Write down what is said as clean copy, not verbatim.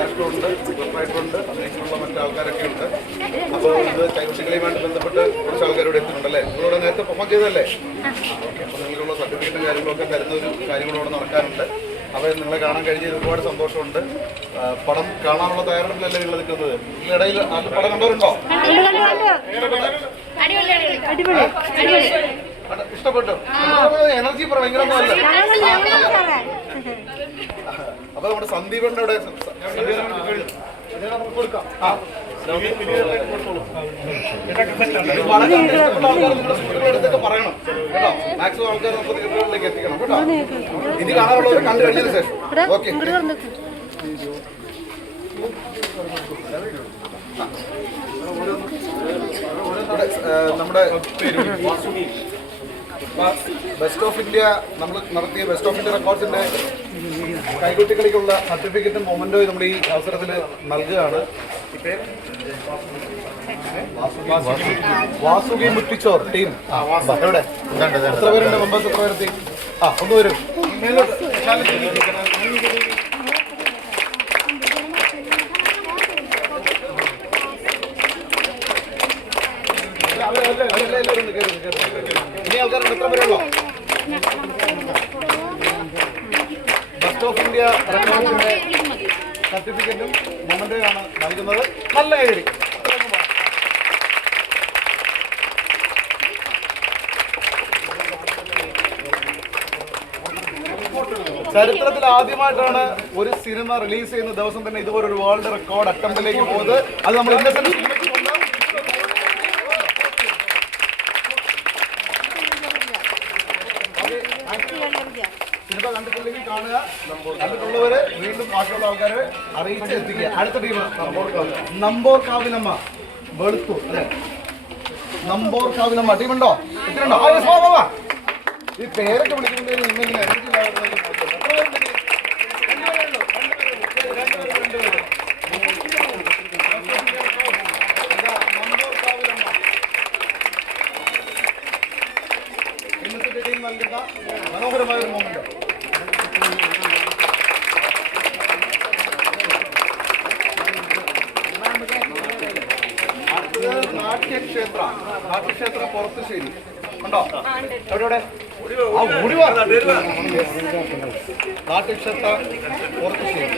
ഡയറക്ടറുണ്ട്, സൂപ്പർവൈസറുണ്ട്, അതിനുള്ള മറ്റാൾക്കാരൊക്കെ ഉണ്ട്. അപ്പോൾ ഇത് കൈകുട്ടികളെയുമായിട്ട് ബന്ധപ്പെട്ട് കുറച്ച് ആൾക്കാരോട് എത്തുന്നുണ്ടല്ലേ? നിങ്ങളോട് നേരത്തെ പെർഫോം ചെയ്തല്ലേ? ഓക്കെ. അപ്പോൾ നിങ്ങൾക്കുള്ള സർട്ടിഫിക്കറ്റും കാര്യങ്ങളൊക്കെ തരുന്ന ഒരു കാര്യങ്ങളോട് നടക്കാനുണ്ട്. അപ്പോൾ നിങ്ങളെ കാണാൻ കഴിഞ്ഞതിൽ ഒരുപാട് സന്തോഷമുണ്ട്. പടം കാണാനുള്ള തയ്യാറെടുപ്പിലല്ലേ നിങ്ങൾ നിൽക്കുന്നത്? ഇതിനിടയിൽ പടം കണ്ടവരുണ്ടോ? ഇഷ്ടപ്പെട്ടു. എനർജി ഭയങ്കരമൊന്നും അല്ല. അപ്പൊ നമ്മുടെ സന്ദീപന്റെ അവിടെ കൊടുക്കാം. പറയണം കേട്ടോ. മാക്സിമം ആൾക്കാർ നമുക്ക് തിയേറ്ററുകളിലേക്ക് എത്തിക്കണം കേട്ടോ. ഇനി കാണാനുള്ളവർ കണ്ടു കഴിഞ്ഞതിന് ശേഷം ഓക്കെ. നമ്മുടെ ബെസ്റ്റ് ഓഫ് ഇന്ത്യ നമ്മൾ നടത്തിയ ബെസ്റ്റ് ഓഫ് ഇന്ത്യ റെക്കോർഡ്സിന്റെ കൈകുട്ടികളിലേക്കുള്ള സർട്ടിഫിക്കറ്റും മൊമെന്റോയും നമ്മൾ ഈ അവസരത്തിൽ നൽകുകയാണ്. വാസുകി മുത്തിച്ചോർ ടീം എവിടെ? എത്ര പേരുണ്ട് മെമ്പേഴ്സ്? എത്ര പേരെത്തി? ഒന്ന് വരും. ഇനി ആൾക്കാരുണ്ട്? എത്ര പേരുള്ളൂ? ബെസ്റ്റ് ഓഫ് ഇന്ത്യ റെക്കോർഡ്സിന്റെ സർട്ടിഫിക്കറ്റും മൊമെന്റോയാണ് നൽകുന്നത്. നല്ല കൈയടി. ചരിത്രത്തിൽ ആദ്യമായിട്ടാണ് ഒരു സിനിമ റിലീസ് ചെയ്യുന്ന ദിവസം തന്നെ ഇതുപോലൊരു വേൾഡ് റെക്കോർഡ് അറ്റംപ്റ്റിലേക്ക് പോകുന്നത്. അത് നമ്മൾ ഇന്നസെന്റ് സിനിമ കണ്ടിട്ടില്ലെങ്കിൽ കാണുക, കണ്ടിട്ടുള്ളവര് വീണ്ടും ബാക്കിയുള്ള ആൾക്കാരെ അറിയിച്ച് എത്തിക്കുക. അടുത്ത ടീം നമ്പോർ കാവിനമ്മ വെളുത്തു അല്ലെ? നമ്പോർ കാവിനമ്മ ടീമുണ്ടോ? എത്തിട്ടുണ്ടോ? ഈ പേരൊക്കെ വിളിക്കുമ്പോഴേ ഇന്നിങ്ങനെ എനർജി ഇന്നത്തെ ടീം നൽകുന്ന മനോഹരമായ ഒരു മൊമെന്റ്. നാട്യക്ഷേത്ര പുറത്തുശ്ശേരി ഉണ്ടോ? എവിടെ? നാട്യക്ഷേത്ര പുറത്തുശ്ശേരി.